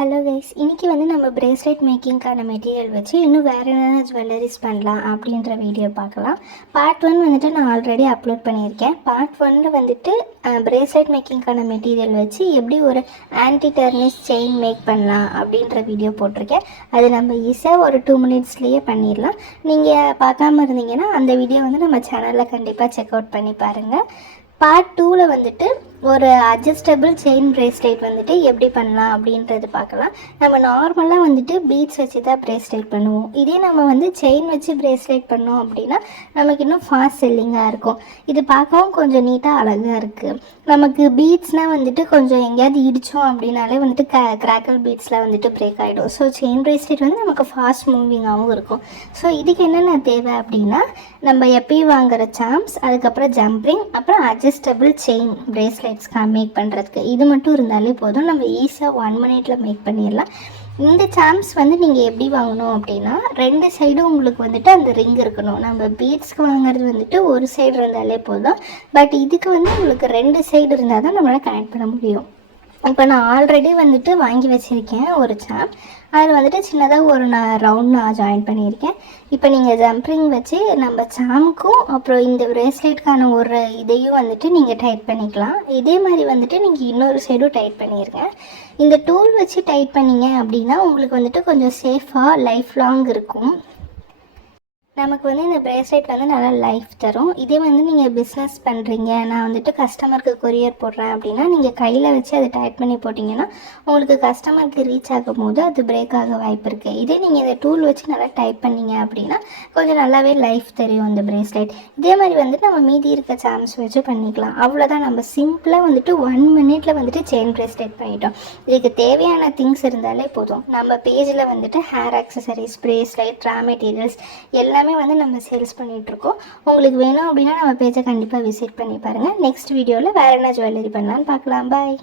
Hello guys, இன்றைக்கி வந்து நம்ம பிரேஸ்லெட் மேக்கிங்க்கான மெட்டீரியல் வச்சு இன்னும் வேறு என்னென்ன ஜுவல்லரிஸ் பண்ணலாம் அப்படின்ற வீடியோ பார்க்கலாம். பார்ட் 1 வந்துட்டு நான் ஆல்ரெடி அப்லோட் பண்ணியிருக்கேன். பார்ட் 1 வந்துட்டு பிரேஸ்லெட் மேக்கிங்க்கான மெட்டீரியல் வச்சு எப்படி ஒரு ஆன்டி டர்னிஷ் செயின் மேக் பண்ணலாம் அப்படின்ற வீடியோ போட்டிருக்கேன். அது நம்ம ஈஸியாக ஒரு 2 மினிட்ஸ்லேயே பண்ணிடலாம். நீங்கள் பார்க்காம இருந்தீங்கன்னா அந்த வீடியோ வந்து நம்ம சேனலில் கண்டிப்பாக செக் அவுட் பண்ணி பாருங்கள். பார்ட் 2ல் வந்துட்டு ஒரு அட்ஜஸ்டபிள் செயின் பிரேஸ்லெட் வந்துட்டு எப்படி பண்ணலாம் அப்படின்றது பார்க்கலாம். நம்ம நார்மலாக வந்துட்டு பீட்ஸ் வச்சு தான் பிரேஸ்லெட் பண்ணுவோம். இதே நம்ம வந்து செயின் வச்சு பிரேஸ்லெட் பண்ணோம் அப்படின்னா நமக்கு இன்னும் ஃபாஸ்ட் செல்லிங்காக இருக்கும். இது பார்க்கவும் கொஞ்சம் நீட்டாக அழகாக இருக்குது. நமக்கு பீட்ஸ்னால் வந்துட்டு கொஞ்சம் எங்கேயாவது இடித்தோம் அப்படின்னாலே வந்துட்டு கிராக்கல் பீட்ஸில் வந்துட்டு பிரேக் ஆகிடும். ஸோ செயின் பிரேஸ்லெட் வந்து நமக்கு ஃபாஸ்ட் மூவிங்காகவும் இருக்கும். ஸோ இதுக்கு என்னென்ன தேவை அப்படின்னா நம்ம எப்பயும் வாங்குகிற சாம்ஸ், அதுக்கப்புறம் ஜம்பிங், அப்புறம் அட்ஜஸ்டபிள் செயின் பிரேஸ்லெட் மேக் பண்ணுறதுக்கு இது மட்டும் இருந்தாலே போதும். நம்ம ஈஸியாக 1 மினிட்ல மேக் பண்ணிடலாம். இந்த சாம்ஸ் வந்து நீங்கள் எப்படி வாங்கணும் அப்படின்னா 2 சைடும் உங்களுக்கு வந்துட்டு அந்த ரிங் இருக்கணும். நம்ம பீட்ஸ்க்கு வாங்குறது வந்துட்டு ஒரு சைடு இருந்தாலே போதும். பட் இதுக்கு வந்து உங்களுக்கு 2 சைடு இருந்தால் தான் நம்மளால் கனெக்ட் பண்ண முடியும். இப்போ நான் ஆல்ரெடி வந்துட்டு வாங்கி வச்சுருக்கேன் ஒரு சாம். அதில் வந்துட்டு சின்னதாக ஒரு ரவுண்ட் நான் ஜாயின் பண்ணியிருக்கேன். இப்போ நீங்கள் ஜம்பிங் வச்சு நம்ம சாமுக்கும் அப்புறம் இந்த பிரேஸ்லெட்கான ஒரு இதையும் வந்துட்டு நீங்கள் டைட் பண்ணிக்கலாம். இதே மாதிரி வந்துட்டு நீங்கள் இன்னொரு சைடும் டைட் பண்ணிடுங்க. இந்த டூல் வச்சு டைட் பண்ணிங்க அப்படின்னா உங்களுக்கு வந்துட்டு கொஞ்சம் சேஃபாக லைஃப் லாங் இருக்கும். நமக்கு வந்து இந்த பிரேஸ்லெட் வந்து நல்லா லைஃப் தரும். இதே வந்து நீங்கள் பிஸ்னஸ் பண்ணுறீங்க, நான் வந்துட்டு கஸ்டமருக்கு கொரியர் போடுறேன் அப்படின்னா நீங்கள் கையில் வச்சு அதை டைட் பண்ணி போட்டிங்கன்னா உங்களுக்கு கஸ்டமருக்கு ரீச் ஆகும் போது அது பிரேக் ஆக வாய்ப்பு இருக்குது. இதே நீங்கள் இந்த டூல் வச்சு நல்லா டைட் பண்ணிங்க அப்படின்னா கொஞ்சம் நல்லாவே லைஃப் தெரியும் இந்த பிரேஸ்லெட். இதே மாதிரி வந்துட்டு நம்ம மீதி இருக்க சாம்ஸ் வச்சு பண்ணிக்கலாம். அவ்வளோதான். நம்ம சிம்பிளாக வந்துட்டு 1 மினிட்ல வந்துட்டு செயின் பிரேஸ்லெட் பண்ணிட்டோம். இதுக்கு தேவையான திங்ஸ் இருந்தாலே போதும். நம்ம பேஜில் வந்துட்டு hair accessories, bracelet, raw materials எல்லாமே வந்து நம்ம சேல்ஸ் பண்ணிகிட்ருக்கோம். உங்களுக்கு வேணும் அப்படின்னா நம்ம பேஜை கண்டிப்பாக விசிட் பண்ணி பாருங்கள். நெக்ஸ்ட் வீடியோவில் வேறு என்ன ஜுவல்லரி பண்ணலான்னு பார்க்கலாம். பாய்.